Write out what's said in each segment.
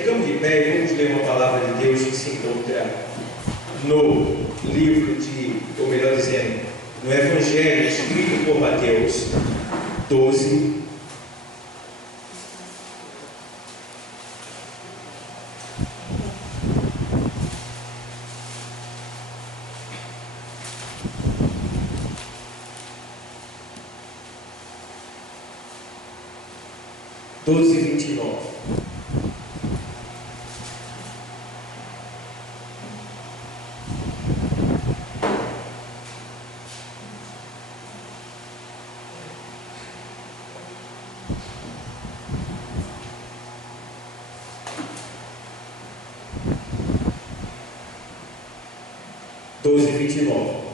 ficamos de pé e vamos ler uma palavra de Deus que se encontra no livro ou melhor dizendo, no Evangelho escrito por Mateus 12. Doze e 29.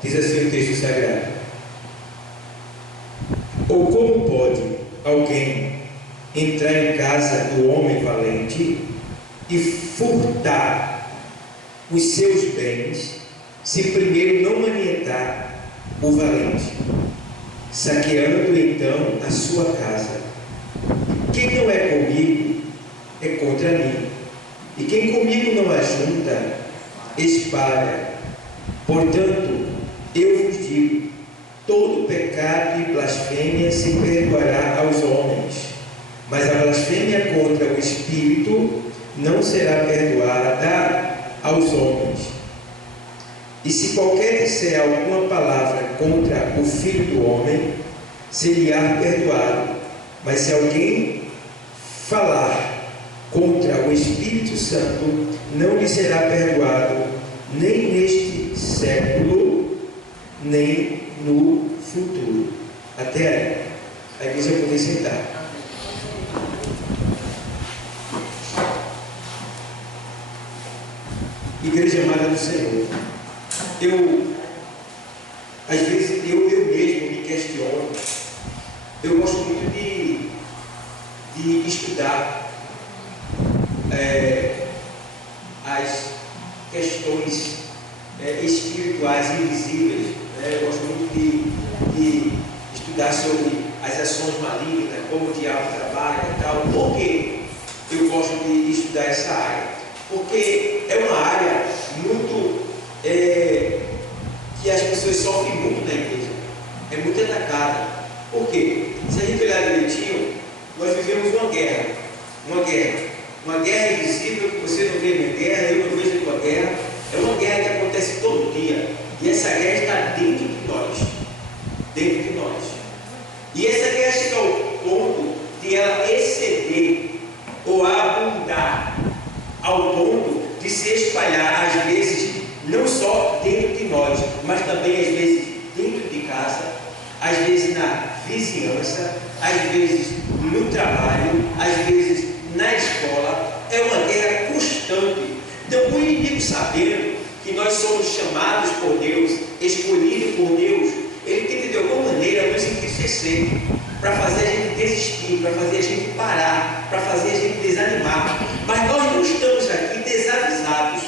Diz assim o texto sagrado: ou como pode alguém entrar em casa do homem valente e furtar os seus bens, se primeiro não manietar o valente, saqueando então a sua casa? Quem não é comigo é contra mim, e quem comigo não ajunta, espalha. Portanto, eu vos digo, todo pecado e blasfêmia se perdoará aos homens, mas a blasfêmia contra o Espírito não será perdoada aos homens. E se qualquer disser alguma palavra contra o Filho do Homem, ser-lhe-á perdoado. Mas se alguém falar contra o Espírito Santo, não lhe será perdoado, nem neste século, nem no futuro. Até aí. A igreja poder sentar. Igreja amada do Senhor, às vezes eu mesmo me questiono. Eu gosto muito de estudar as questões espirituais invisíveis. Eu gosto muito de estudar sobre as ações malignas, como o diabo trabalha e tal. Por que eu gosto de estudar essa área? Porque é uma área muito que as pessoas sofrem muito na igreja, é muito atacada. Por quê? Se a gente olhar direitinho, nós vivemos uma guerra invisível, que você não vê minha guerra, eu não vejo a tua guerra. É uma guerra que acontece todo dia, e essa guerra está dentro de nós, e essa guerra chega ao ponto de ela exceder ou abundar, ao ponto de se espalhar, às vezes, não só dentro de nós, mas também, às vezes, dentro de casa, às vezes na vizinhança, às vezes no trabalho, às vezes na escola. É uma guerra constante. Então, o inimigo, sabendo que nós somos chamados por Deus, escolhidos por Deus, ele tenta de alguma maneira nos entristecer, para fazer a gente desistir, para fazer a gente parar, para fazer a gente desanimar. Mas nós não estamos aqui desavisados,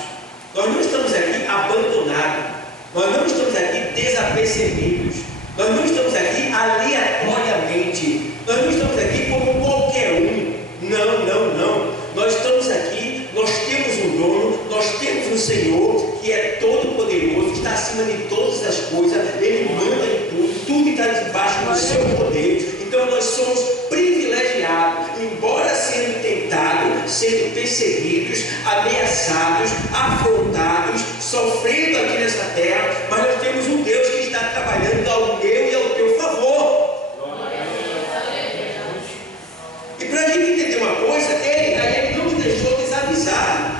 nós não estamos aqui abandonados, nós não estamos aqui desapercebidos, nós não estamos aqui aleatoriamente, nós não estamos aqui como qualquer um. Não. Nós estamos aqui, nós temos um dono, nós temos um Senhor que é todo poderoso, está acima de todas as coisas, Ele manda em tudo está debaixo do seu poder. Então nós somos privilegiados, embora sendo tentados, sendo perseguidos, ameaçados, afrontados, sofrendo aqui nessa terra, mas nós temos um Deus que está trabalhando ao meu e ao teu favor. E para a gente entender uma coisa, ele não nos deixou desavisado,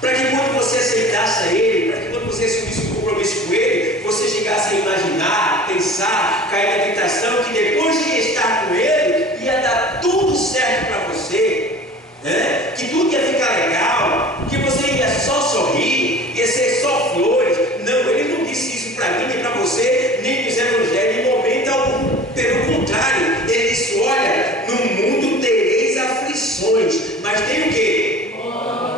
para que quando você aceitasse a Ele, para que quando você assumisse um compromisso com Ele, você chegasse a imaginar, pensar, cair na tentação que depois de estar com Ele, ia dar tudo certo para você, né? Que tudo ia ficar legal, que você ia só sorrir, ia ser só flores. Não, Ele não disse isso para mim, nem para você, nem nos evangelhos, em momento algum. Pelo contrário, Ele disse: olha, no mundo tereis aflições, mas tem o quê?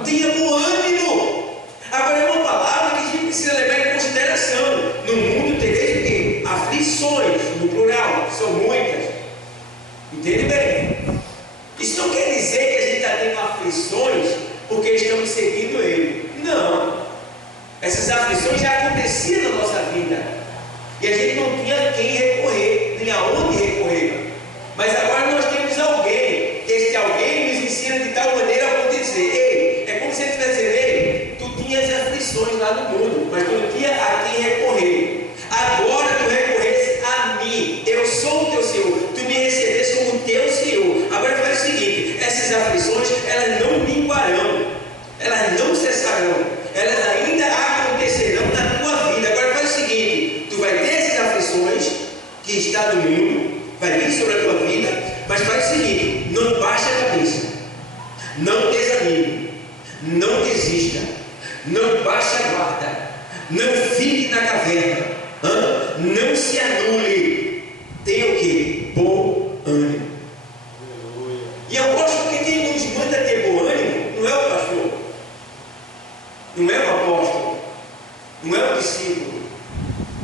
Tenha bom ânimo. Agora é uma palavra que a gente precisa levar em consideração. No mundo tereis o quê? Aflições, no plural, são muitas. Entende bem? Isso não quer dizer que a gente está tendo aflições aflições porque estamos seguindo Ele. Não. Essas aflições já aconteciam na nossa vida. E a gente não tinha a quem recorrer, nem aonde recorrer. Mas agora nós temos alguém. Este alguém nos ensina de tal maneira a poder dizer: ei, é como se ele estivesse dizendo: ei, tu tinhas aflições lá no mundo, mas tu não tinha a quem recorrer. Agora tu recorres a mim. Eu sou o teu Senhor. Tu me recebes como teu Senhor. Agora faz o seguinte: essas aflições, elas não minguarão, elas não cessarão, elas ainda acontecerão na tua vida. Agora faz o seguinte: tu vai ter essas aflições que está no mundo, vai vir sobre a tua vida, mas faz o seguinte: não baixe a cabeça, não desanime, não desista, não baixe a guarda, não fique na caverna, não se anule, tenha o que? Bom ânimo. E eu gosto porque quem nos manda ter bom ânimo não é o pastor, não é o apóstolo, não é o discípulo,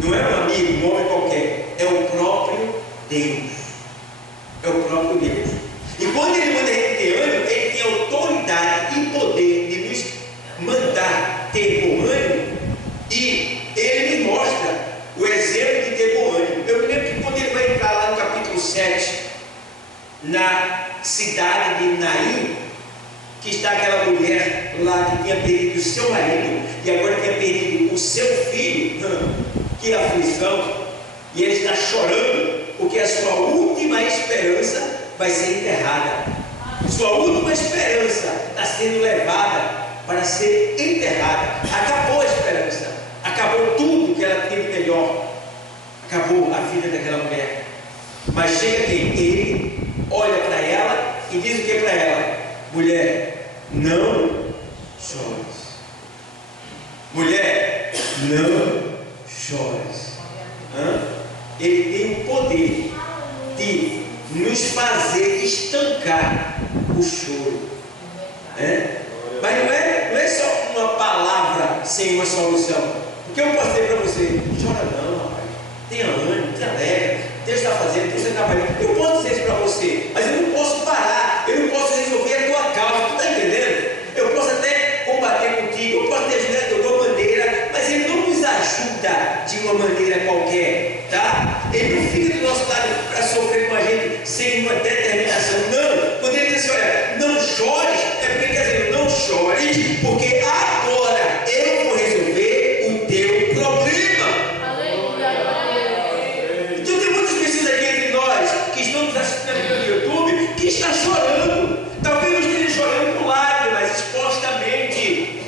não é um amigo, um homem qualquer, é o próprio Deus. É o próprio Deus. E quando Ele manda a gente ter ânimo, Ele tem autoridade e poder de nos mandar ter bom ânimo, e Ele nos mostra o exemplo de ter bom ânimo. Eu me lembro que quando Ele vai entrar lá no capítulo 7, na cidade de Naim, que está aquela mulher lá que tinha perdido o seu marido e agora tinha perdido o seu filho, que aflição, e ele está chorando porque a sua última esperança vai ser enterrada. Sua última esperança está sendo levada para ser enterrada. Acabou a esperança, acabou tudo que ela tinha de melhor, acabou a vida daquela mulher. Mas chega quem? Ele olha para ela e diz o que para ela? Mulher, não chores. Mulher, não chores. Ele tem o poder de nos fazer estancar o choro. Mas não é só uma palavra sem uma solução. O que eu posso dizer para você? Chora não, rapaz. Tenha ânimo, te alegra. Deus está fazendo, Deus está trabalhando. Eu posso dizer isso para você, mas eu não posso parar. Eu não posso resolver a tua causa. Tu está entendendo? Eu posso até combater contigo, eu posso te ajudar de alguma maneira, mas Ele não nos ajuda de uma maneira qualquer, tá? Ele não fica do nosso lado para sofrer com a gente sem uma determinação. Não. Quando Ele diz assim: olha, não chores, é porque Ele quer dizer: não chores, porque agora eu vou resolver o teu problema. Então tem muitas pessoas aqui entre nós que estão nos assistindo no YouTube que está chorando. Talvez não esteja chorando com lágrimas, expostamente,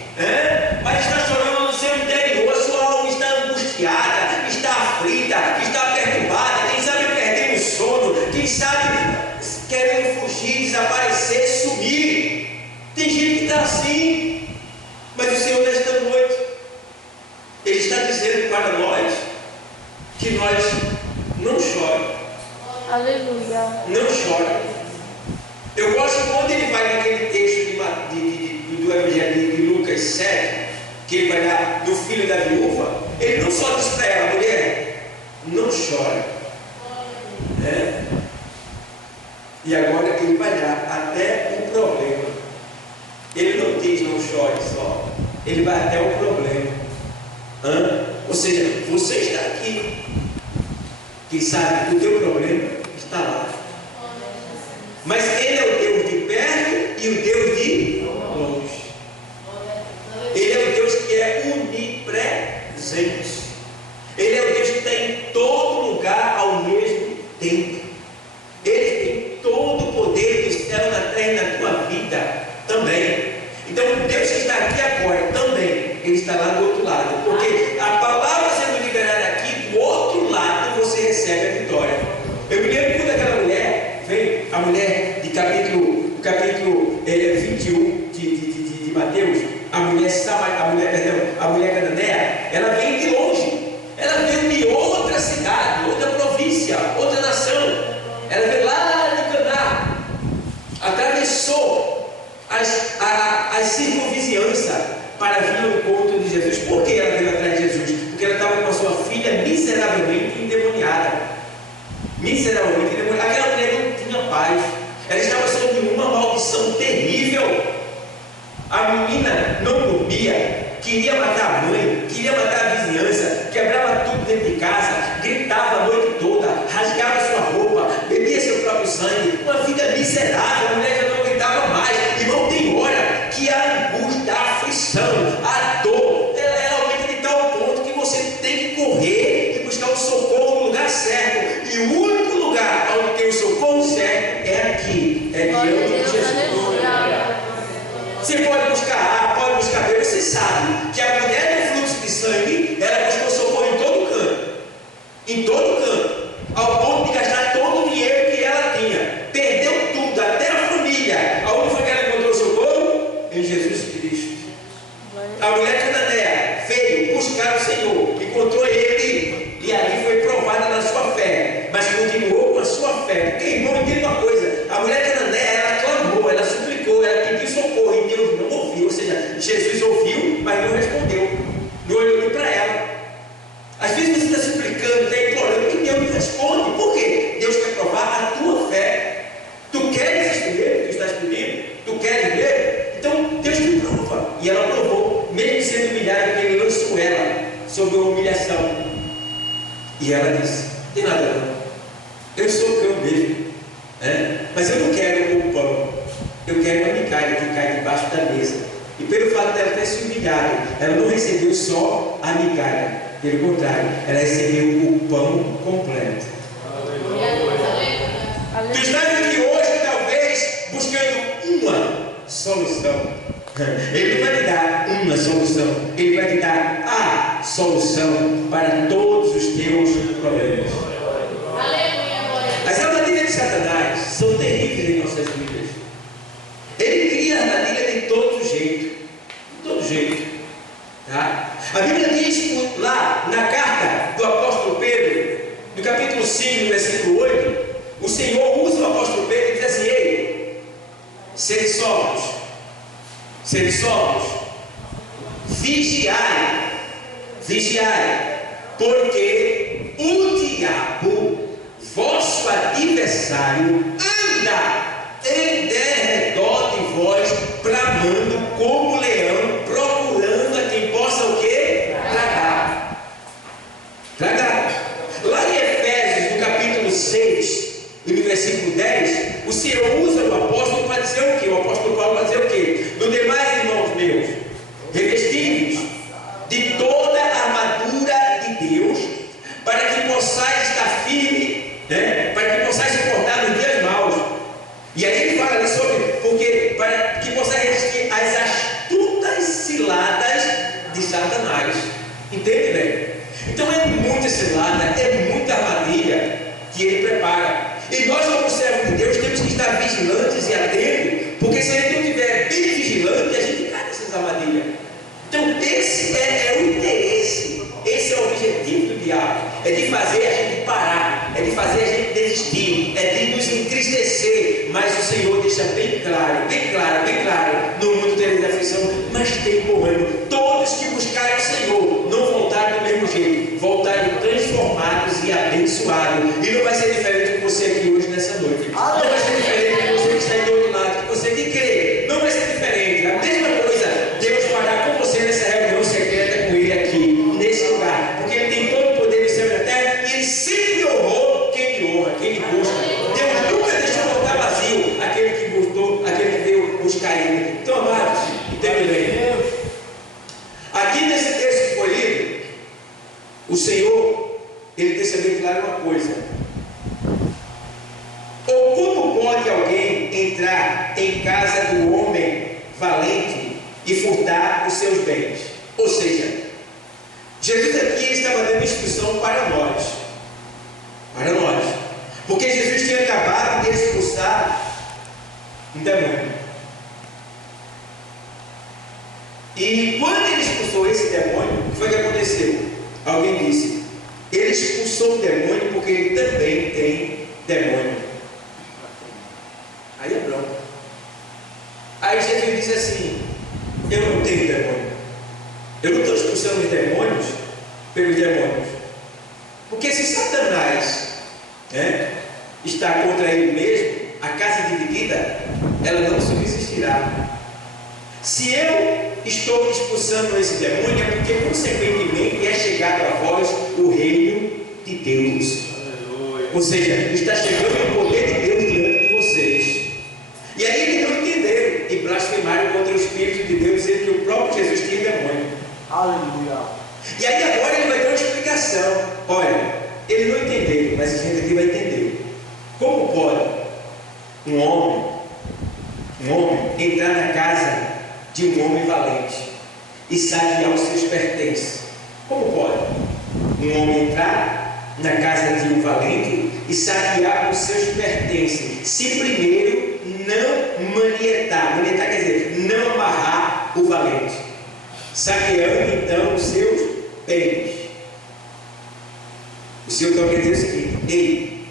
mas está chorando no seu interior. A sua alma está angustiada, está aflita, está perturbada. Quem sabe perdendo o sono, quem sabe querendo fugir, desaparecer, sumir. Tem gente que está assim, mas o Senhor nesta noite, Ele está dizendo para nós que nós não chorem. Aleluia. Não chore. Eu gosto quando ele vai naquele texto do Evangelho de Lucas 7, que ele vai lá do filho da viúva. Ele não só diz para ela: mulher, não chore. E agora ele vai dar até o problema. Ele não diz não chore só, ele vai até o problema. Ou seja, você está aqui, quem sabe o teu problema está lá. Mas Ele é o Deus de perto e o Deus de longe. Ele é o Deus que é onipresente. Ele é o Deus que está em todo lugar ao mesmo tempo. Ele tem todo o poder do céu, na terra e na tua vida também. Então o Deus que está aqui agora também, Ele está lá do outro lado. Porque a palavra sendo liberada aqui, do outro lado você recebe a vitória. Eu me lembro quando aquela mulher veio, a mulher de capítulo 21 de Mateus, a mulher cananeia, ela veio de longe, ela veio de outra cidade, outra província, outra nação, ela veio lá de Caná, atravessou as circunvizinhanças para vir ao encontro de Jesus. Por que ela veio atrás de Jesus? Porque ela estava com a sua filha miseravelmente endemoniada. Aquela mulher não tinha paz, ela estava sob uma maldição terrível. A menina não dormia, queria matar a mãe, queria matar a vizinhança, quebrava tudo dentro de casa, gritava a noite toda, rasgava sua roupa, bebia seu próprio sangue, uma vida miserável. A mulher já não aguentava mais. Irmão, tem hora que a angústia, a aflição, a dor, ela aumenta de tal ponto que você tem que correr e buscar o socorro no lugar certo. E o único lugar onde tem o socorro certo é aqui, é diante de Jesus. Você pode buscar A, pode buscar B. Você sabe que a mulher do fluxo de sangue, ela buscou socorro em todo canto. Em todo canto. Ao ponto de gastar todo o dinheiro que ela tinha. Perdeu tudo, até a família. Aonde foi que ela encontrou socorro? Em Jesus Cristo. A mulher cananeia veio buscar o Senhor. Encontrou Ele. E ali foi provada na sua fé. Mas continuou com a sua fé. Porque, irmão, entenda uma coisa. A mulher cananeia, ela clamou, ela suplicou, ela pediu socorro. E Deus não ouviu. Ou seja, Jesus ouviu, mas não respondeu. Não olhou para ela. Às vezes você está suplicando, está implorando, e Deus não responde. Por quê? Deus quer provar a tua fé. Tu queres escolher o que tu estás pedindo? Tu queres ver? Então Deus te prova. E ela provou, mesmo sendo humilhada, que Ele lançou ela sobre a humilhação. E ela disse: não tem nada não, eu sou cão mesmo, mas eu não quero o pão, eu quero uma migalha que cai debaixo da mesa. E pelo fato dela ter se humilhado, ela não recebeu só a migalha, pelo contrário, ela recebeu o pão completo. Tu estás aqui hoje, talvez, buscando uma solução. Ele não vai te dar uma solução, Ele vai te dar a solução para todos os teus problemas. As armadilhas de Satanás são terríveis em nossas vidas. Ele cria armadilha de todo jeito. De todo jeito. Tá? A Bíblia diz lá na carta do apóstolo Pedro, no capítulo 5, no versículo 8, o Senhor usa o apóstolo Pedro e diz assim: ei, sede sóbrios, vigiai, porque o diabo, vosso adversário, anda em derredor de vós, bramando como leão, procurando a quem possa o quê? Tragar. Lá em Efésios, no capítulo 6, no versículo 10, o Senhor usa o apóstolo para dizer o quê? O apóstolo Paulo para dizer o quê? No demais, irmãos meus, revestidos de toda a armadura de Deus, para que possais estar firme, para que possais suportar nos dias maus. E aí ele fala ali sobre, porque para que possais resistir às astutas ciladas de Satanás. Entende, velho? Então é muita cilada, é muita armadilha que ele prepara. E nós, como servos de Deus, temos que estar vigilantes e atentos, porque se a gente não estiver bem vigilante, a gente cai nessas armadilhas. Então esse é o interesse, esse é o objetivo do diabo, é de fazer a gente parar, é de fazer a gente desistir, é de nos entristecer. Mas o Senhor deixa bem claro, no mundo tereis aflição, mas tem bom ânimo. Todos que buscarem o Senhor não voltarem do mesmo jeito, voltarem transformados e abençoados. E não vai ser diferente com você aqui hoje nessa noite. Não vai ser diferente com você que está aí do outro lado, com você que crê. Não vai ser diferente. A mesma coisa, Deus fará com você nessa reunião secreta com Ele aqui, nesse lugar, porque Ele tem todo o poder do céu e da terra, e Ele sempre honrou quem lhe honra, quem lhe busca. Deus nunca deixou voltar vazio aquele que buscou, aquele que veio buscar Ele. Então, amados, entende bem? Aqui nesse texto que foi lido, o Senhor, Ele deixa bem claro uma coisa: ou como pode alguém entrar em casa do homem valente e furtar os seus bens? Ou seja, Jesus aqui estava dando instrução para nós, porque Jesus tinha acabado de expulsar um demônio. E quando ele expulsou esse demônio, o que foi que aconteceu? Alguém disse: ele expulsou o demônio porque ele também tem demônio. Aí é bronca. Aí Jesus disse assim: eu não tenho demônio. Eu não estou expulsando os demônios pelos demônios. Porque se Satanás está contra ele mesmo, a casa dividida, ela não subsistirá. Se eu estou expulsando esse demônio, é porque, consequentemente, é chegado a vós o reino de Deus. Aleluia. Ou seja, está chegando o poder de Deus diante de vocês. E aí eles não entenderam e blasfemaram contra o Espírito de Deus, dizendo que o próprio Jesus tinha demônio. Aleluia. E aí agora ele vai dar uma explicação. Olha, eles não entenderam, mas a gente aqui vai entender. Como pode um homem entrar na casa de um homem valente e saquear os seus pertences? Como pode um homem entrar na casa de um valente e saquear os seus pertences, se primeiro não manietar quer dizer, não amarrar o valente, saqueando então os seus bens? O Senhor então quer dizer o seguinte: ei,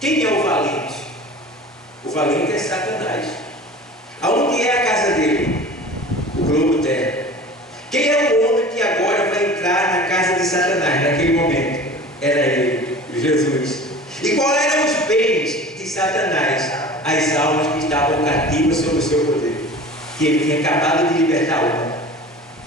quem é o valente? O valente é Satanás. Aonde é a casa dele? O globo terra. Quem é o homem que agora vai entrar na casa de Satanás naquele momento? Era ele, Jesus. E quais eram os bens de Satanás? As almas que estavam cativas sob o seu poder, que ele tinha acabado de libertar uma.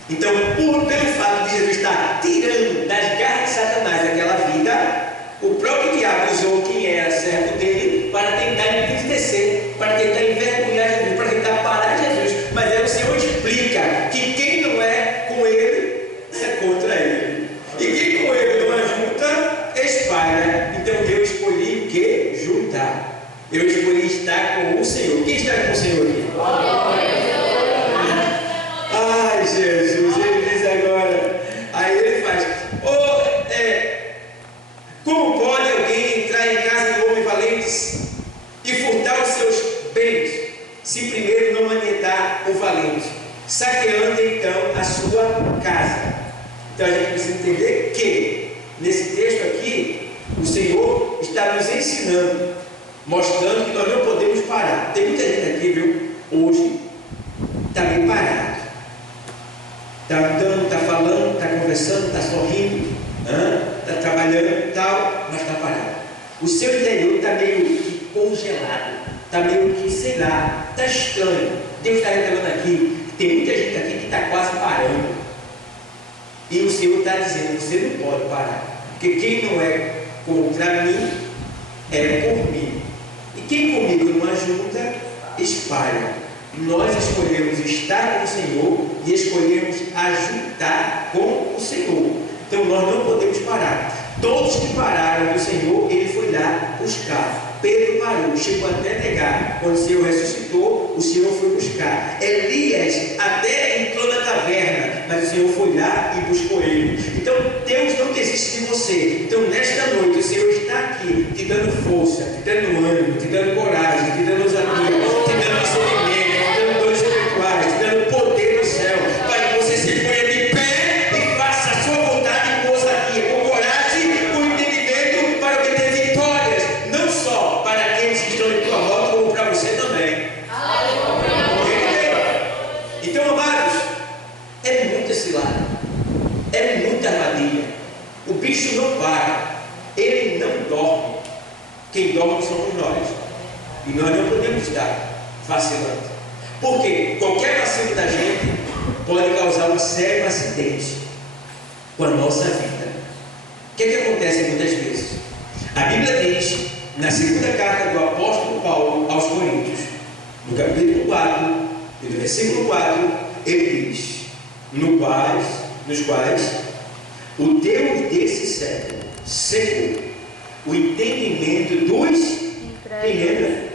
Então, pelo fato de Jesus estar tirando das garras de Satanás aquela vida, o próprio diabo usou quem era servo dele para tentar entristecer, para tentar envergonhar Jesus, para tentar parar Jesus. Mas aí o Senhor explica que quem não é com ele é contra ele, e quem com ele não ajunta, espalha. Então eu escolhi o que? Juntar. Eu escolhi estar com o Senhor. Quem está com o Senhor aqui? Ai, Jesus, ele diz agora. Aí ele faz: como pode alguém entrar em casa de homens valentes e furtar os seus bens, se primeiro não manietar o valente, saqueando então a sua casa? Então a gente precisa entender que nesse texto aqui o Senhor está nos ensinando, mostrando que nós não podemos parar. Tem muita gente aqui, viu, hoje está meio parado, está andando, está falando, está conversando, está sorrindo, está trabalhando e tal, mas está parado. O seu interior está meio que congelado, está meio que, sei lá, está estranho. Deus está revelando aqui que tem muita gente aqui que está quase parando, e o Senhor está dizendo: você não pode parar, porque quem não é contra mim é por mim, e quem comigo não ajuda, espalha. Nós escolhemos estar com o Senhor e escolhemos ajudar com o Senhor. Então nós não podemos parar. Todos que pararam do Senhor, ele foi lá buscar. Pedro parou, chegou até negar. Quando o Senhor ressuscitou, o Senhor foi buscar. Elias até entrou na caverna, mas o Senhor foi lá e buscou ele. Então Deus não desiste de você. Então nesta noite o Senhor está aqui te dando força, te dando ânimo, te dando coragem, te dando ousadia, te dando discernimento, te dando dons espirituais, te dando poder no céu, para que você se ponha de pé e faça a sua vontade com ousadia, com coragem, com entendimento, para obter vitórias, não só para aqueles que estão em tua volta, como para você também. Então, amados, é muita cilada, é muita armadilha. O bicho não para, ele não dorme. Quem dorme somos nós, e nós não podemos estar vacilando, porque qualquer vacilo da gente pode causar um sério acidente com a nossa vida. O que acontece muitas vezes? A Bíblia diz, na segunda carta do apóstolo Paulo aos Coríntios, no capítulo 4, no versículo 4, ele diz: nos quais o Deus desse século cegou o entendimento dos incrédulos.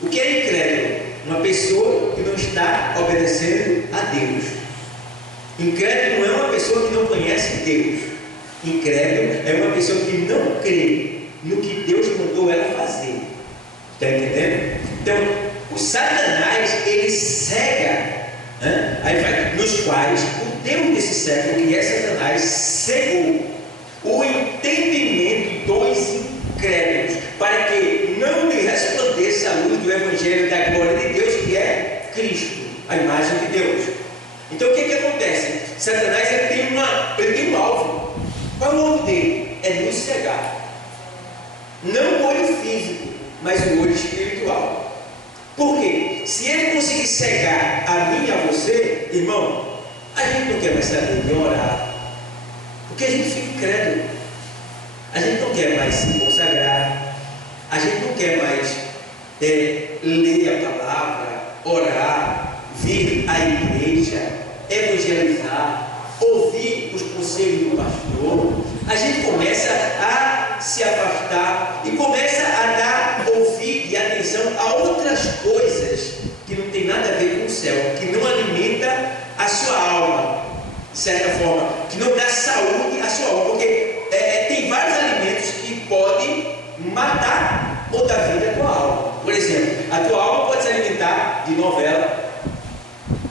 O que é incrédulo? Uma pessoa que não está obedecendo a Deus. Incrédulo não é uma pessoa que não conhece Deus. Incrédulo é uma pessoa que não crê no que Deus mandou ela fazer. Está entendendo? Então, o Satanás, ele cega, aí vai, nos quais o Deus desse século, que é Satanás, cegou o entendimento dos incrédulos, para que não lhe resplandeça a luz do Evangelho da glória de Deus, que é Cristo, a imagem de Deus. Então o que acontece? Satanás ele tem um alvo. Qual é o alvo dele? É nos cegar. Não o olho físico, mas o olho espiritual. se ele conseguir cegar a mim e a você, irmão, a gente não quer mais saber de orar, porque a gente fica incrédulo, a gente não quer mais se consagrar, a gente não quer mais ler a palavra, orar, vir à igreja, evangelizar, ouvir os conselhos do pastor. A gente começa a se afastar e começa a dar ouvido e atenção a outras coisas que não tem nada a ver com o céu, que não alimenta a sua alma, de certa forma, que não dá saúde à sua alma, porque tem vários alimentos que podem matar ou dar vida à tua alma. Por exemplo, a tua alma pode se alimentar de novela,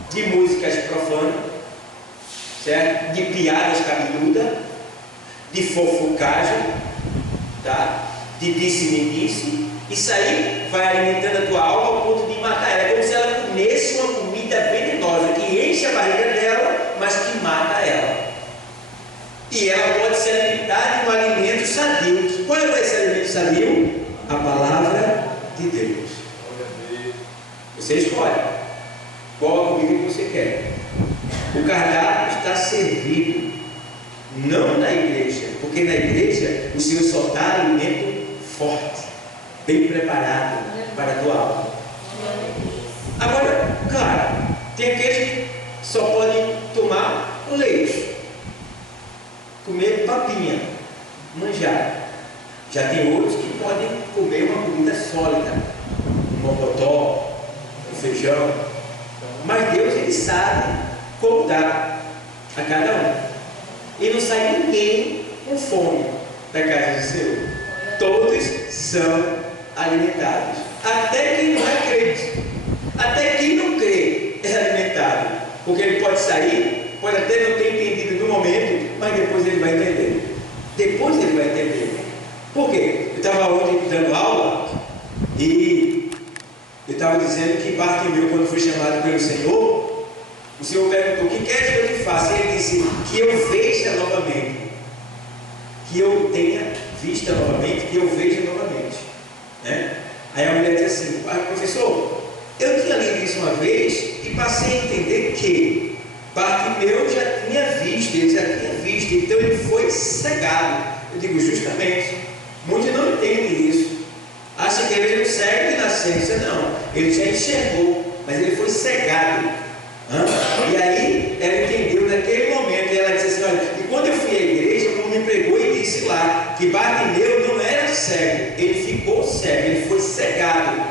de músicas profanas, certo? De piadas cabeludas, de fofocagem, tá? De disse-me-disse. Isso aí vai alimentando a tua alma ao ponto de matar ela. É como se ela comesse uma comida venenosa que enche a barriga dela, mas que mata ela. E ela pode se alimentar de um alimento sadio. Qual é esse alimento sadio? A palavra de Deus. Você escolhe qual a comida que você quer. O cardápio está servido, não na igreja, porque na igreja o Senhor só dá alimento forte, bem preparado para a tua alma. Agora, claro, tem aqueles que só podem tomar leite, comer papinha, manjar. Já tem outros que podem comer uma comida sólida, um mocotó, um feijão. Mas Deus, Ele sabe como dar a cada um. E não sai ninguém com fome da casa do Senhor. Todos são alimentados. Até quem não é crente. Até quem não crê é alimentado. Porque ele pode sair, pode até não ter entendido no momento, mas depois ele vai entender. Depois ele vai entender. Por quê? Eu estava ontem dando aula e eu estava dizendo que Bartimeu, quando foi chamado pelo Senhor, o Senhor perguntou: o que queres que eu te faça? E ele disse: que eu veja novamente, que eu tenha vista novamente, que eu veja novamente, né? Aí a mulher disse assim: professor, eu tinha lido isso uma vez e passei a entender que Bartimeu já tinha visto, ele já tinha visto, então ele foi cegado. Eu digo: justamente, muitos não entendem isso, acham que ele é um cego de nascença. Não, ele já enxergou, mas ele foi cegado. E aí ela entendeu naquele momento, e ela disse assim: olha, e quando eu fui à igreja, o me pregou e disse lá que Bartimeu não era cego, ele ficou cego, ele foi cegado.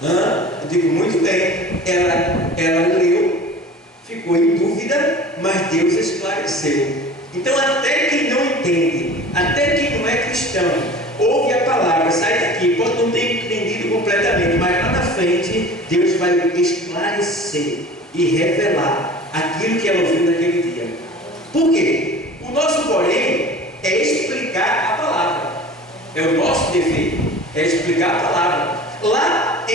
Eu digo: muito bem, ela leu, ficou em dúvida, mas Deus esclareceu. Então até quem não entende, até quem não é cristão, ouve a palavra, sai daqui, pode não ter entendido completamente, mas lá na frente Deus vai esclarecer e revelar aquilo que ela ouviu naquele dia. Por quê? O nosso porém é explicar a palavra. É o nosso dever, é explicar a palavra. Lá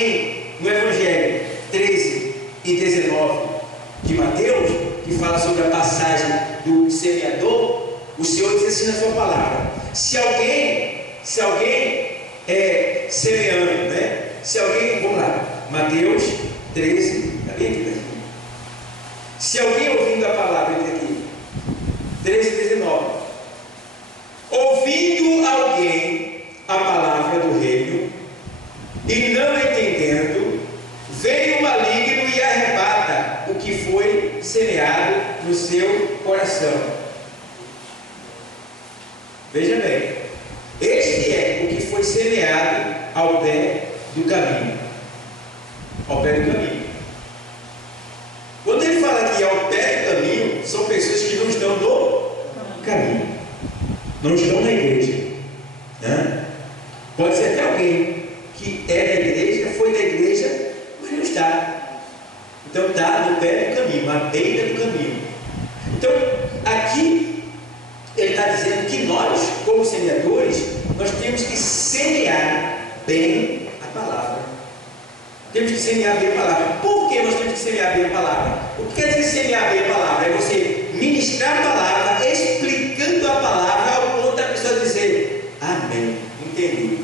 no Evangelho 13 e 19 de Mateus, que fala sobre a passagem do semeador, o Senhor diz assim na sua palavra: se alguém semeando, né? Se alguém, vamos lá, Mateus 13, está bem aqui? Se alguém ouvindo a palavra aqui, 13 e 19, ouvindo alguém a palavra do reino e não entendendo, vem o maligno e arrebata o que foi semeado no seu coração. Veja bem, este é o que foi semeado ao pé do caminho. Ao pé do caminho. Quando ele fala que ao pé do caminho, são pessoas que não estão no caminho, não estão na igreja, né? Pode ser até alguém que é da igreja, foi da igreja, mas não está. Então está no pé do caminho, à beira do caminho. Então aqui ele está dizendo que nós, como semeadores, nós temos que semear bem a palavra. Temos que semear bem a palavra. Por que nós temos que semear bem a palavra? O que quer dizer semear bem a palavra? É você ministrar a palavra, explicando a palavra ao ponto da pessoa dizer: amém, entendi.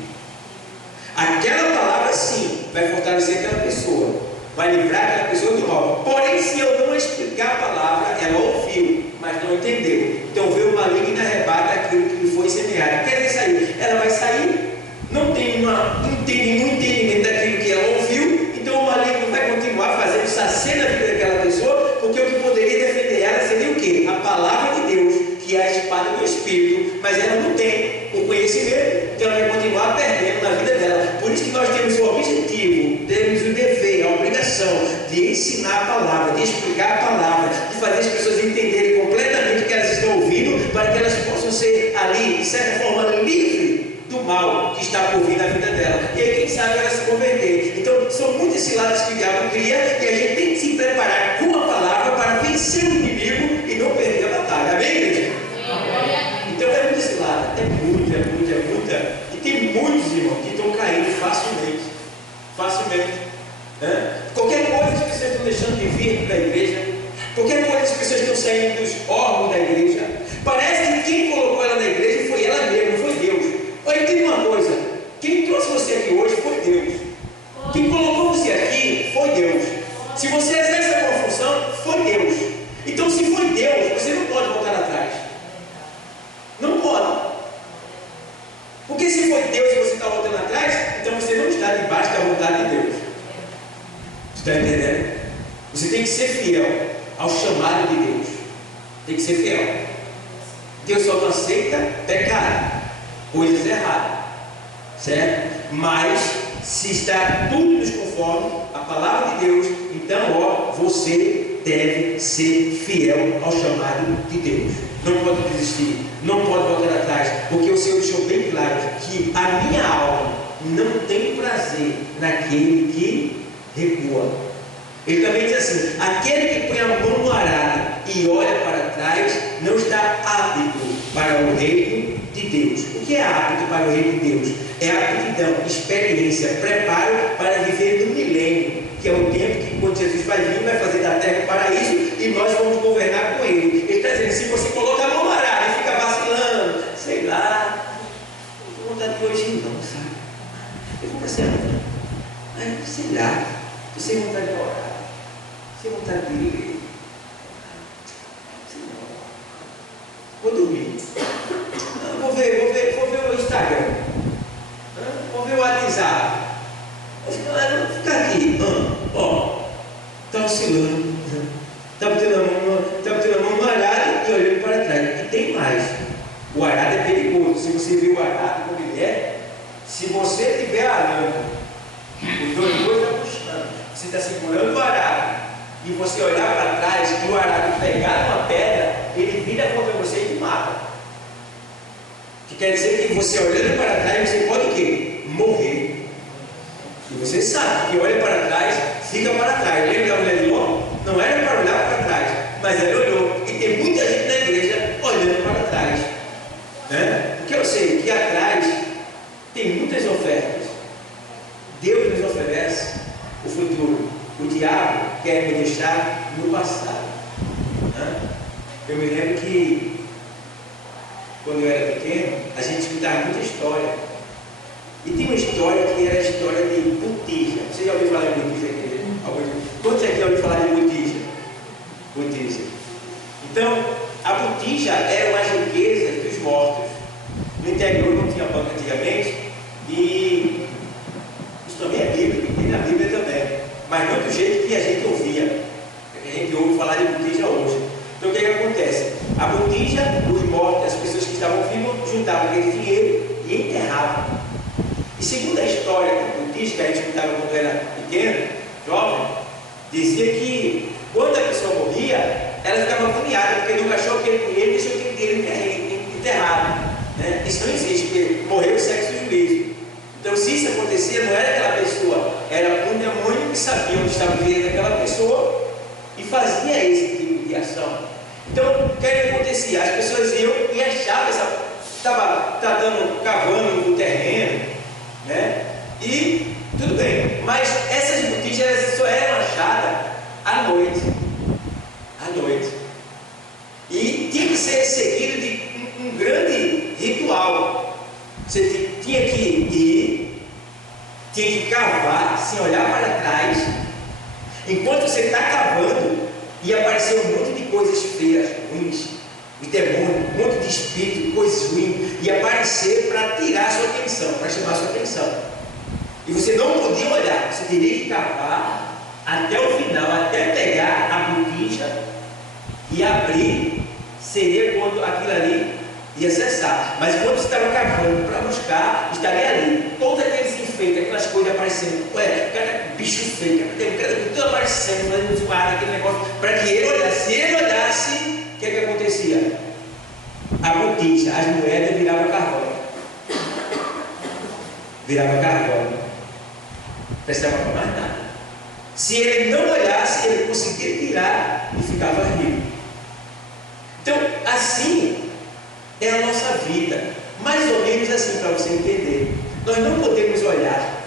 Aquela palavra sim vai fortalecer aquela pessoa, vai vai livrar aquela pessoa do mal. Porém, se eu não explicar a palavra, ela ouviu, mas não entendeu. Então veio o maligno e arrebata aquilo que lhe foi semeado. Quer dizer, sair? Ela vai sair, não tem nenhum entendimento daquilo que ela ouviu, então o maligno vai continuar fazendo sacer na vida daquela pessoa, porque o que poderia defender ela seria o quê? A palavra de Deus, que é a espada do Espírito, mas ela não tem o conhecimento, então ela vai continuar perdendo na vida dela. Por isso que nós temos o objetivo, temos o dever, a obrigação de ensinar a palavra, de explicar a palavra, de fazer as pessoas entenderem completamente o que elas estão ouvindo, para que elas possam ser ali, de certa forma, livres do mal que está por vir na vida dela. E aí, quem sabe, ela se converter. Então, são muitas ciladas que o diabo cria, e a gente tem que se preparar com a palavra para vencer o inimigo e não perder a batalha. Amém, igreja? Então, é muita cilada, é muita. E tem muitos, irmãos, que estão caindo facilmente. Qualquer coisa as pessoas estão deixando de vir para a igreja, qualquer coisa as pessoas estão saindo dos órgãos da igreja. Parece que quem colocou ela na igreja foi ela mesma, foi Deus. Olha, tem uma coisa: quem trouxe você aqui hoje foi Deus. Quem colocou você aqui foi Deus. Se você exerce alguma função, foi Deus. Então, se foi Deus, você não pode voltar atrás. Não pode. Porque se foi Deus e você está voltando atrás, então você não está debaixo da vontade de Deus. Você está entendendo? Você tem que ser fiel ao chamado de Deus. Tem que ser fiel. Deus só não aceita pecado, coisas erradas, certo? Mas se está tudo nos conforme a palavra de Deus, então você deve ser fiel ao chamado de Deus. Não pode desistir, não pode voltar atrás, porque o Senhor deixou bem claro que a minha alma não tem prazer naquele que recua. Ele também diz assim: aquele que põe a mão no arado e olha para trás não está apto para o reino de Deus. O que é apto para o reino de Deus? É aptidão, experiência, preparo para viver no milênio, que é o tempo que quando Jesus vai vir, vai fazer da terra um paraíso e nós vamos governar com ele. Ele está dizendo: se você coloca a mão no arado e fica vacilando, sei lá, não tenho vontade de hoje não, sabe? Eu vou passear, sei lá, estou sem vontade de orar, sem vontade de ler, vou dormir, vou ver o Instagram, vou ver o WhatsApp, vou ficar aqui, está oscilando, está botando a mão no arado e olhando para trás. E tem mais: o arado é perigoso. Se você viu o arado como ele é, se você estiver arando, os dois estão puxando, você está segurando o arado e você olhar para trás e o arado pegar uma pedra, ele vira contra você e te mata. Que quer dizer que você olhando para trás, você pode o quê? Morrer. E você sabe que olha para trás, fica para trás. Lembra da mulher de Ló? Não era para olhar para trás, mas ela olhou. E tem muita gente na igreja olhando para trás, porque eu sei que atrás tem muitas ofertas. Deus nos oferece o futuro. O diabo quer me deixar no passado. Eu me lembro que quando eu era pequeno, a gente escutava muita história. E tem uma história que era a história de Botija. Você já ouviu falar de Botija aqui? Quantos aqui já ouviu falar de Botija? Botija. Então, a Botija era uma riqueza dos mortos. No interior não tinha banco antigamente. E isso também é bíblico, tem na Bíblia também. Mas não do jeito que a gente ouvia. A gente ouve falar de Botija hoje. Então o que acontece? A Botija, os mortos, as pessoas que estavam vivas, juntavam aquele dinheiro e enterravam. E segundo a história do Botija, que a gente escutava quando era pequeno, jovem, dizia que quando a pessoa morria, ela ficava agoniada, porque nunca achou aquele dinheiro e deixou aquele dinheiro enterrado. Isso não existe, porque morreu o sexo do juízo. Então, se isso acontecia, não era aquela pessoa, era um demônio que sabia onde estava o dinheiro daquela pessoa e fazia esse tipo de ação. Então, o que acontecia? As pessoas iam e achavam estava cavando no terreno, e tudo bem, mas essas botijas só eram achadas à noite. E tinha que ser seguido de um grande ritual. Você tinha que ir, tinha que cavar sem olhar para trás, você está cavando e apareceu um monte de coisas feias, ruins, de demônio, um monte de espírito, coisas ruins, e aparecer para tirar a sua atenção, para chamar a sua atenção. E você não podia olhar, você teria que cavar até o final, até pegar a botija e abrir, seria quando aquilo ali ia cessar. Mas quando você estava cavando para buscar, estaria ali, todos aqueles enfeites, aquelas coisas aparecendo, cada bicho feio, tudo aparecendo, fazendo zoado, aquele negócio, para que ele olhasse. Se ele olhasse, o que acontecia? A botija, as moedas viravam carvão. Virava carvão. Prestava para mais nada. Se ele não olhasse, ele conseguia tirar e ficava rico. Então, assim é a nossa vida. Mais ou menos assim, para você entender. Nós não podemos olhar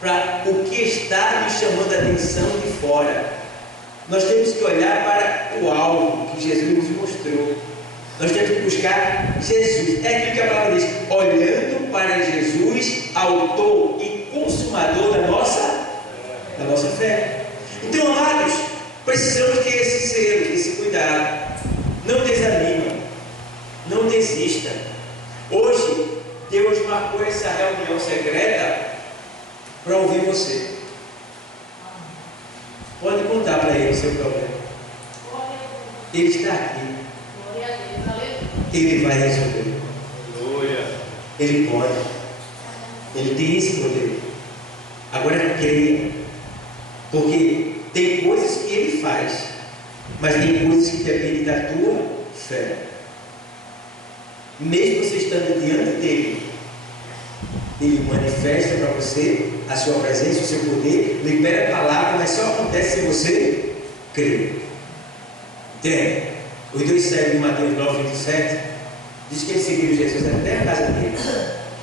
para o que está nos chamando a atenção de fora. Nós temos que olhar para o alvo que Jesus nos mostrou. Nós temos que buscar Jesus. É aquilo que a palavra diz: olhando para Jesus, autor e consumador da nossa fé. Então, amados, precisamos ter esse zelo, esse cuidado. Não desanima, não desista. Hoje, Deus marcou essa reunião secreta para ouvir você. Pode contar para Ele o seu problema. Ele está aqui. Ele vai resolver. Ele pode. Ele tem esse poder. Agora creia. Porque tem coisas que Ele faz, mas tem coisas que dependem da tua fé. Mesmo você estando diante dele, Ele manifesta para você a sua presença, o seu poder, libera a palavra, mas só acontece se você crer. Entende? Os dois servos de Mateus 9:27 diz que eles seguiram Jesus até a casa dele.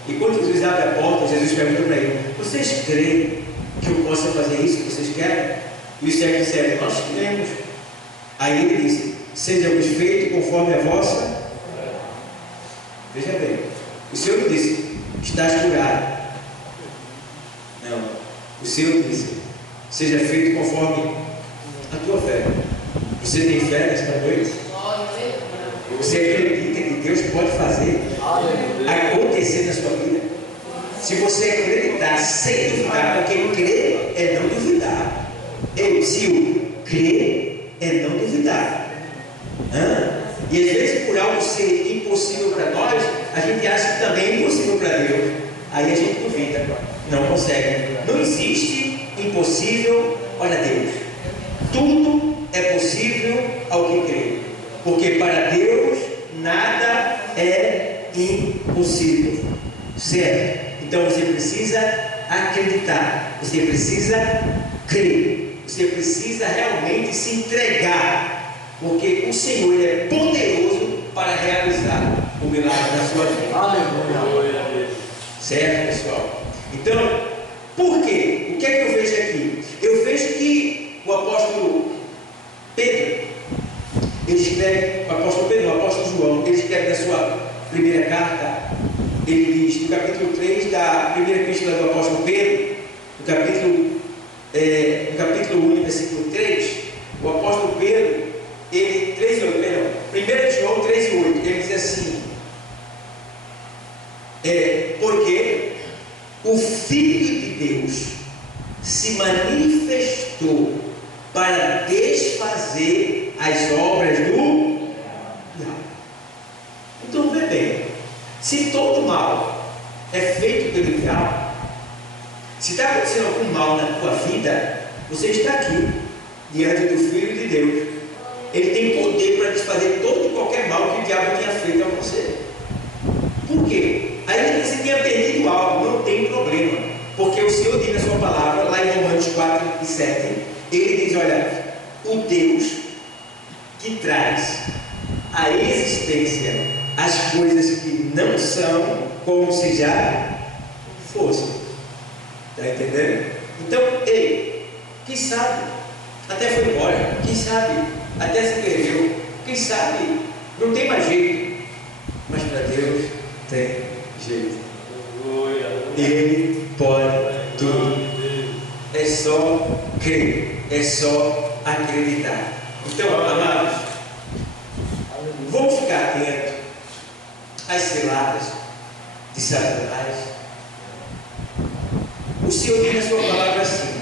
E quando Jesus abre a porta, Jesus pergunta para ele: vocês creem que eu possa fazer isso que vocês querem? E os servos disseram: nós cremos. Aí ele disse: sejamos feitos conforme a vossa. Veja bem, o Senhor disse: estás curado. Não, o Senhor disse: seja feito conforme a tua fé. Você tem fé nesta noite? Você acredita que Deus pode fazer acontecer na sua vida? Se você acreditar sem duvidar, porque crer é não duvidar. Crer é não duvidar. E às vezes, por algo ser impossível para nós, a gente acha que também é impossível para Deus. Aí a gente duvida, não consegue. Não existe impossível para Deus. Tudo é possível ao que crê. Porque para Deus nada é impossível. Certo? Então você precisa acreditar. Você precisa crer. Você precisa realmente se entregar. Porque o Senhor é poderoso para realizar o milagre da sua vida. Aleluia. Certo, pessoal? Então, por quê? O que é que eu vejo aqui? Eu vejo que o apóstolo Pedro, ele escreve, o apóstolo João, ele escreve na sua primeira carta, ele diz no capítulo 3 da primeira epístola do apóstolo Pedro, no capítulo 1, versículo 3, o apóstolo Pedro, ele, 1 João 3:8, ele diz assim: porque o Filho de Deus se manifestou para desfazer as obras do diabo. Então, vê bem, se todo mal é feito pelo diabo, se está acontecendo algum mal na tua vida, você está aqui, diante do Filho de Deus. Ele tem poder para desfazer todo e qualquer mal que o diabo tenha feito a você. Por quê? Ainda que você tenha perdido algo, não tem problema. Porque o Senhor diz na sua palavra, lá em Romanos 4:7, ele diz: olha, o Deus que traz à existência as coisas que não são como se já fossem. Está entendendo? Então, quem sabe até foi embora, quem sabe até se perdeu, quem sabe não tem mais jeito, mas para Deus tem jeito. Ele pode tudo. É só crer, é só acreditar. Então, amados, vamos ficar atentos às ciladas de Satanás. O Senhor diz na sua palavra assim,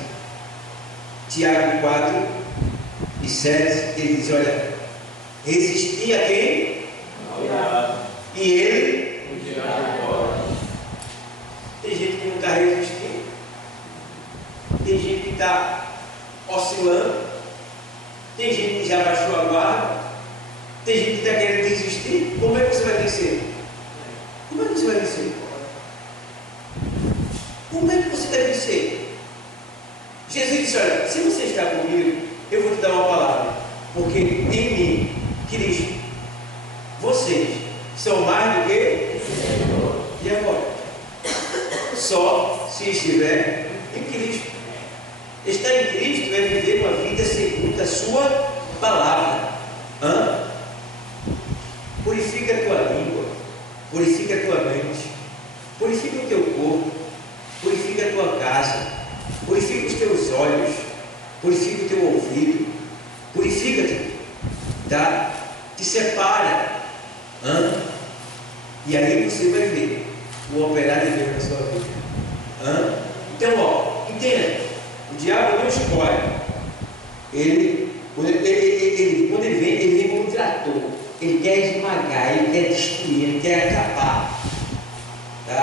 Tiago 4 e 7, ele diz, olha, resistir a quem? E ele? Tem gente que não está resistindo, tem gente que está oscilando, tem gente que já baixou a guarda, tem gente que está querendo desistir. Como é que você vai vencer? Como é que você vai vencer? Como é que você vai vencer? Jesus disse, olha, se você está comigo, eu vou te dar uma palavra, porque em mim, Cristo, vocês são mais do que? E agora? Só se estiver em Cristo. Estar em Cristo é viver uma vida segundo a sua palavra. Purifica a tua língua, purifica a tua mente, purifica o teu corpo, purifica a tua casa, purifica os teus olhos, purifica o teu ouvido, purifica-te, tá? Te separa, e aí você vai ver o operar de Deus na sua vida. Então, ó, entenda, o diabo não escolhe. Ele, quando ele vem como um trator. Ele quer esmagar, ele quer destruir, ele quer acabar, tá?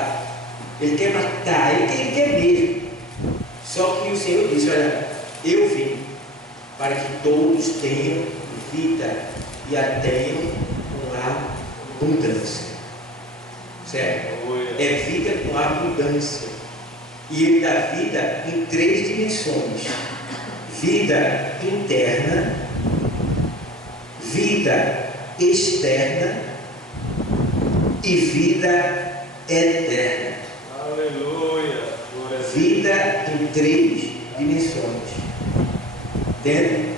Ele quer matar, ele quer mesmo. Só que o Senhor disse, olha, eu vim para que todos tenham vida e a tenham com abundância. Certo? É vida com abundância. E ele dá vida em 3 dimensões: vida interna, vida externa e vida eterna. Aleluia. Vida em 3 dimensões. Entende?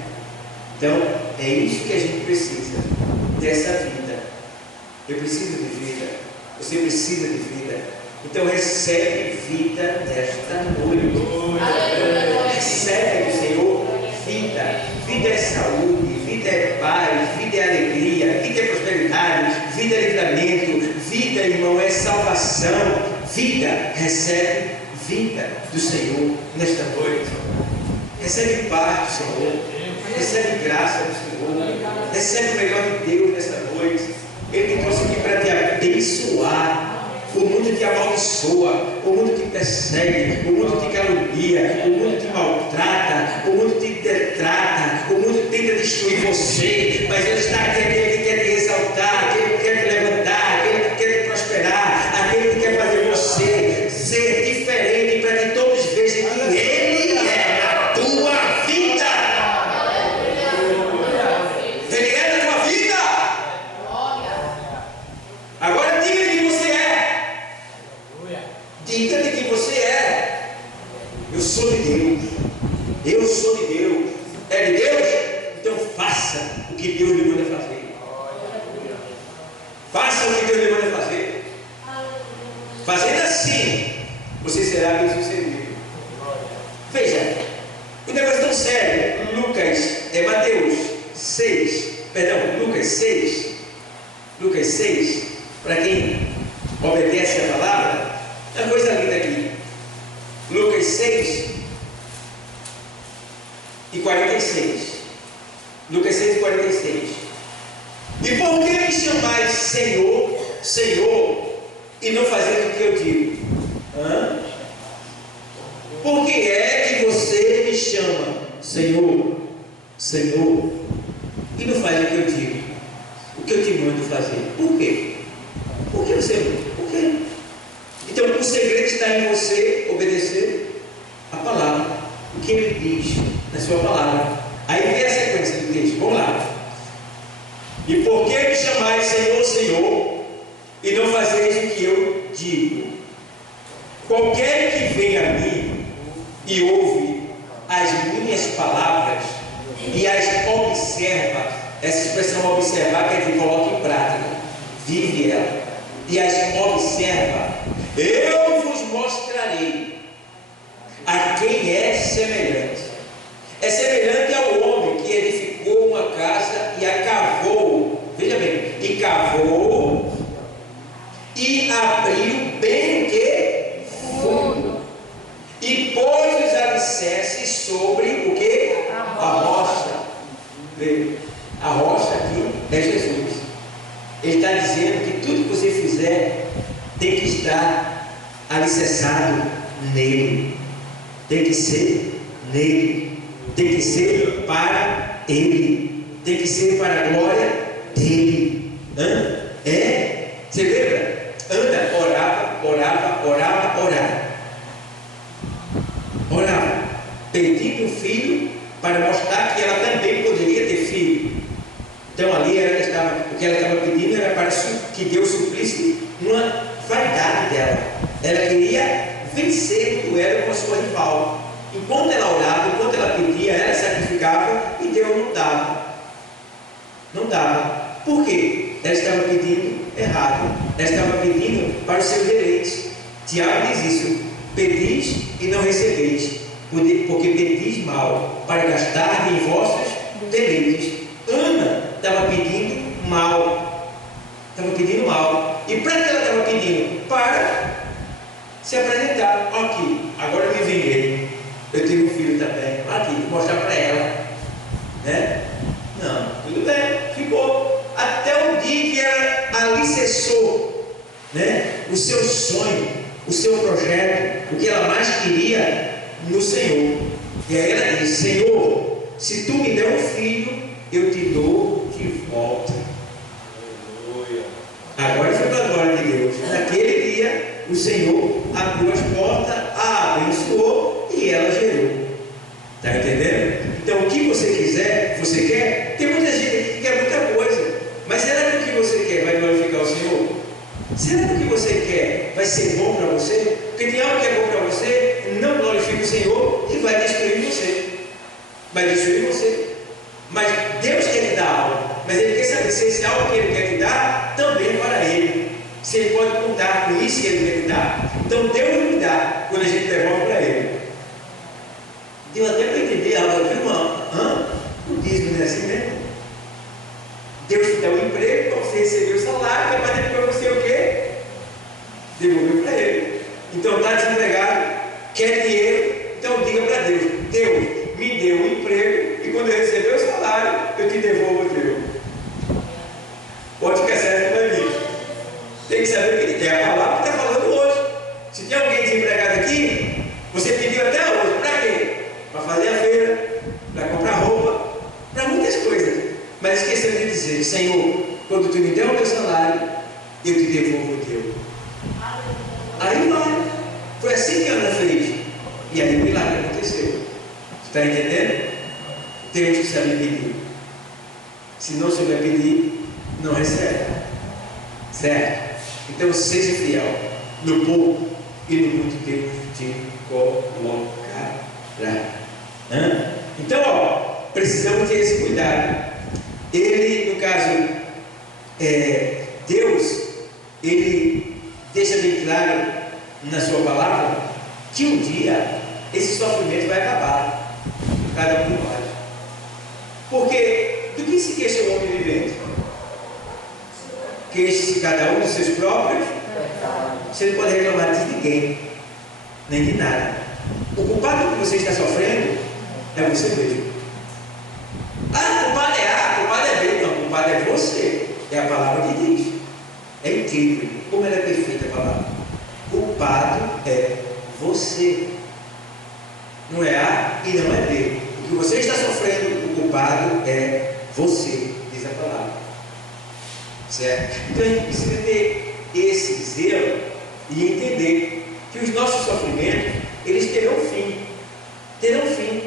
Então, é isso que a gente precisa, dessa vida. Eu preciso de vida. Você precisa de vida. Então, recebe vida nesta noite. Recebe do Senhor vida. Vida é saúde, vida é paz, vida é alegria, vida é prosperidade, vida é livramento, vida, irmão, é salvação. Vida, recebe vida do Senhor nesta noite. Recebe paz do Senhor, recebe graça do Senhor, recebe o melhor de Deus nesta noite. Ele te trouxe aqui para te abençoar. O mundo te amaldiçoa, o mundo te persegue, o mundo te calunia, o mundo te maltrata, o mundo te detrata, o mundo tenta destruir você, mas Ele está aqui, aquele que quer te exaltar, aquele que quer te levantar, aquele que quer te prosperar, aquele que quer fazer você ser diferente, para que todos vejam que Ele é a tua vida. Ele é a tua vida. Agora diga quem você é. Diga de quem você é. Eu sou de Deus. Eu sou de Deus. É de Deus? Então faça o que Deus lhe manda fazer. Faça o que Deus lhe manda fazer. Fazendo assim, você será bem sucedido. Veja, o negócio é tão sério. Mateus 6, Lucas 6. Lucas 6, para quem obedece a palavra, é uma coisa linda aqui. Lucas 6 e 46. Lucas 6 e 46. E por que me chamais Senhor, Senhor, e não fazeis o que eu digo? Por que é que você me chama Senhor, Senhor, e não faz o que eu digo? O que eu te mando fazer? Por quê? Por que você? Por quê? Então o segredo está em você obedecer a palavra, o que Ele diz na sua palavra. Aí vem a sequência do texto. Vamos lá. E por que me chamais Senhor, Senhor, e não fazeis o que eu digo? Qualquer que vem a mim e ouve as minhas palavras e as observa, essa expressão observar quer dizer coloca em prática, vive ela, e as observa, eu vos mostrarei a quem é semelhante. sobre o que? A rocha. Vê, a rocha aqui é Jesus. Ele está dizendo que tudo que você fizer tem que estar alicerçado nele. Tem que ser nele. Tem que ser para ele. Tem que ser para a glória dele. Você lembra? Anda, orava, pedindo um filho para mostrar que ela também poderia ter filho. Então ali o que ela estava pedindo era para que Deus suprisse uma vaidade dela. Ela queria vencer o duelo com a sua rival. Enquanto ela orava, enquanto ela pedia, ela sacrificava e Deus não dava. Não dava. Por quê? Ela estava pedindo errado. Ela estava pedindo para os seus deleites. Tiago diz isso: pedis e não recebeis, porque pedis mal, para gastar em vossos deleites. Ana estava pedindo mal. Estava pedindo mal. E para que ela estava pedindo? Para se apresentar. Aqui, agora eu me vinguei. Eu tenho um filho também. Aqui, vou mostrar para ela. Né? Não, tudo bem, ficou. Até o dia que ela alicerçou, né, o seu sonho, o seu projeto, o que ela mais queria no Senhor. E aí ela disse: Senhor, se tu me der um filho, eu te dou de volta. Aleluia. Agora foi para a glória de Deus. Naquele dia, o Senhor abriu as portas, a abençoou e ela gerou. Está entendendo? Então, o que você quiser, você quer? Tem muita gente aqui que quer muita coisa. Mas será que o que você quer vai glorificar o Senhor? Será que o que você quer vai ser bom para você? Porque tem algo que é bom para você, não glorifica o Senhor e vai destruir você. Vai destruir você. Mas Deus quer te dar algo. Mas Ele quer saber se esse algo que Ele quer te dar também é para Ele. Se Ele pode contar com isso que Ele quer te dar. Então Deus nos dá quando a gente devolve para Ele. Deu até para entender algo aqui, irmão. O dízimo não é assim mesmo? Deus te dá um emprego para você receber o salário, mas depois você o quê? Devolver para Ele. Então está desempregado, quer dinheiro, então diga para Deus: Deus, me deu um emprego e quando eu receber o salário, eu te devolvo o teu. Pode ficar certo para mim. Tem que saber o que Ele quer. A palavra que está falando hoje. Se tem alguém desempregado aqui, você pediu até hoje, para quê? Para fazer a feira, para comprar roupa, para muitas coisas. Mas esqueceu de dizer: Senhor, quando tu me der o teu salário, eu te devolvo o teu. Aí vai. Foi assim que Ana fez. E aí o milagre aconteceu. Está entendendo? Temos que saber pedir. Se não souber pedir, não recebe. Certo? Então seja fiel no pouco e no muito tempo te colocará. Então, precisamos ter esse cuidado. Ele, no caso, Deus, Ele deixa bem claro na sua palavra que um dia esse sofrimento vai acabar em cada um de nós. Porque do que se queixa o homem vivente? Queixa-se cada um dos seus próprios. Você não pode reclamar de ninguém, nem de nada. O culpado que você está sofrendo é você mesmo. O culpado é bem. Não, o culpado é você. É a palavra que diz. É incrível como ela é perfeita a palavra. Culpado é você. Não é A e não é B. O que você está sofrendo, o culpado é você, diz a palavra. Certo? Então a gente precisa ter esse zelo e entender que os nossos sofrimentos, eles terão fim. Terão fim.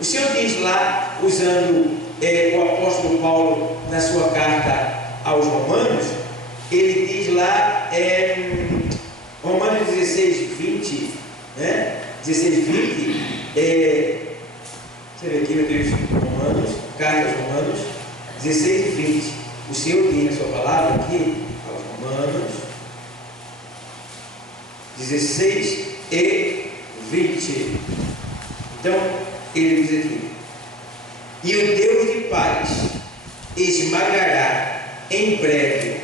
O Senhor diz lá, usando o apóstolo Paulo na sua carta aos Romanos, ele diz lá, Romanos 16, 20, né? 16, 20, você vê aqui, meu Deus, Romanos, carta aos Romanos, 16 e 20. O Senhor diz na sua palavra aqui, aos Romanos, 16 e 20. Então, ele diz aqui: e o Deus de paz esmagará em breve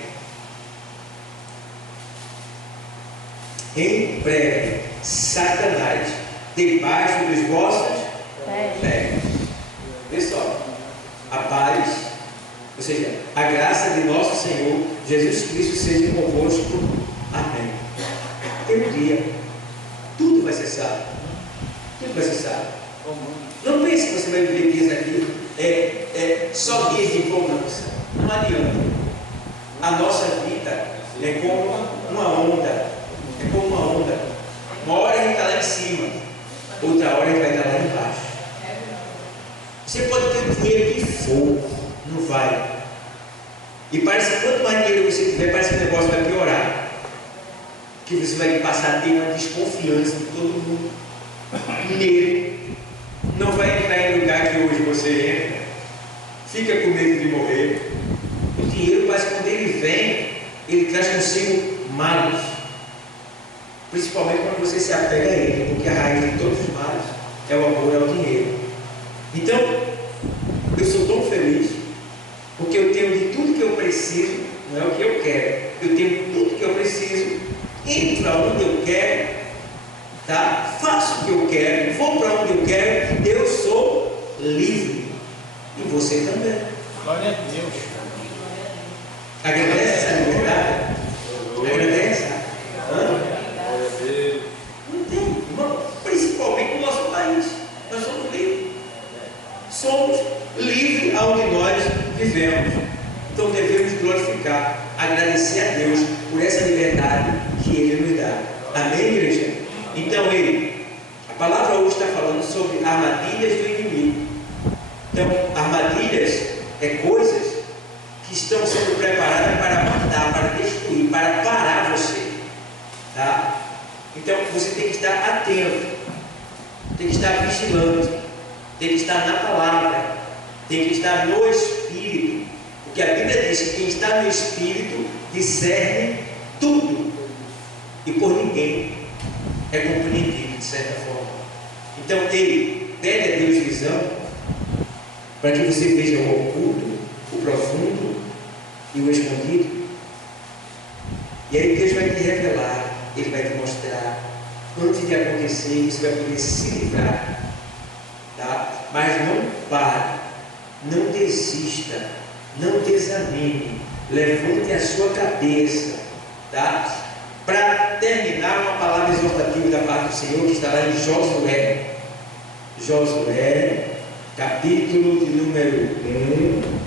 Satanás debaixo dos vossos Ou seja, a graça de nosso Senhor Jesus Cristo seja convosco. Amém. Tem um dia, tudo vai cessar. Tudo vai cessar. Não pense que você vai viver dias aqui, só dias de empolgância. Não adianta. A nossa vida é como uma onda. É como uma onda. Uma hora a gente está lá em cima, outra hora a gente vai estar lá embaixo. Você pode ter o dinheiro que for, não vai. E parece que quanto mais dinheiro você tiver, parece que o negócio vai piorar. Que você vai passar a ter uma desconfiança de todo mundo. Dinheiro não vai entrar em lugar que hoje você entra. Fica com medo de morrer. O dinheiro, parece que quando ele vem, ele traz consigo males. Principalmente quando você se apega a ele, porque a raiz de todos os males é o amor ao dinheiro. Então, eu sou tão feliz, porque eu tenho de tudo que eu preciso, não é o que eu quero. Eu tenho tudo que eu preciso, entro para onde eu quero, tá? Faço o que eu quero, vou para onde eu quero, eu sou livre. E você também. Glória a Deus. Agradece essa liberdade? Agradece? Não tem, irmão. Principalmente no nosso país. Nós somos livres. Somos livres aonde nós vivemos. Então devemos glorificar, agradecer a Deus por essa liberdade que Ele nos dá. Amém, igreja? Então, a palavra hoje está falando sobre armadilhas do inimigo. Então, armadilhas é coisas que estão sendo preparadas para matar, para destruir, para parar você. Tá? Então, você tem que estar atento, tem que estar vigilante, tem que estar na palavra, tem que estar no Espírito, porque a Bíblia diz que quem está no Espírito discerne tudo, e por ninguém é compreendido, de certa forma. Então, ele pede a Deus visão, para que você veja o oculto, o profundo e o escondido. E aí Deus vai te revelar, Ele vai te mostrar, antes de acontecer, você vai poder se livrar. Tá? Mas não pare, não desista, não desanime, levante a sua cabeça. Tá? Para terminar, uma palavra exortativa da parte do Senhor, que está lá em Josué. Josué, capítulo de número 1.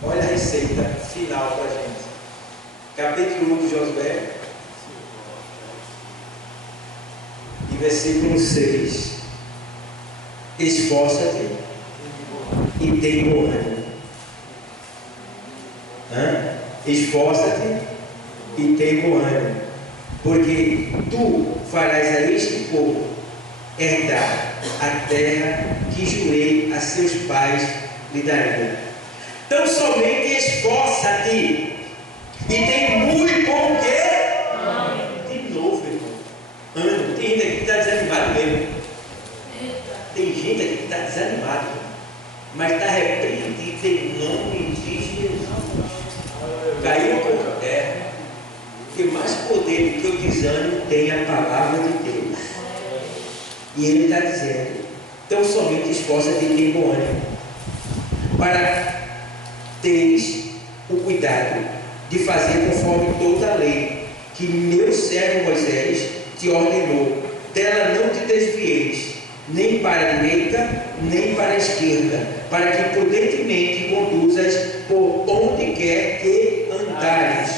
Olha a receita final para a gente. Capítulo 1 de Josué, e versículo 6. Esforça-te e tem bom ânimo. Esforça-te e tem bom ânimo, porque tu farás a este povo herdar a terra que jurei a seus pais lhe daria. Então somente esforça-te e tem muito bom o quê? De novo, irmão. Ânimo. Tem gente aqui que está desanimado mesmo. Tem gente aqui que está desanimado, mas está repreendido em nome de Jesus. Caiu por terra, porque mais poder do que o desânimo tem a palavra de Deus. E Ele está dizendo: então somente esforça-te e tem bom ânimo, para teres o cuidado de fazer conforme toda a lei que meu servo Moisés te ordenou. Dela não te desvieis, nem para a direita, nem para a esquerda, para que prudentemente conduzas por onde quer que andares.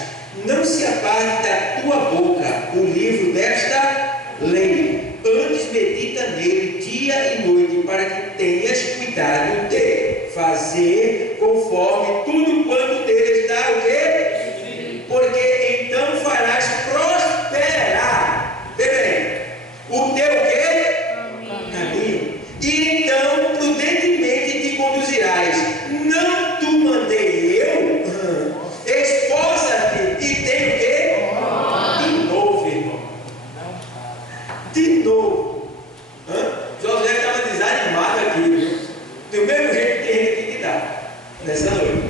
Não se aparte da tua boca o livro desta lei, antes medita nele dia e noite, para que tenhas cuidado de fazer conforme tudo quanto dele está o quê? Porque então farás prosperar, bem, o teu quê? Caminho. E então prudentemente te conduzirás. Não tu mandei eu? Esforça-te e tem o quê? De novo, irmão. De novo. José estava desanimado aqui, viu? Do mesmo jeito que tem gente aqui que está nessa noite.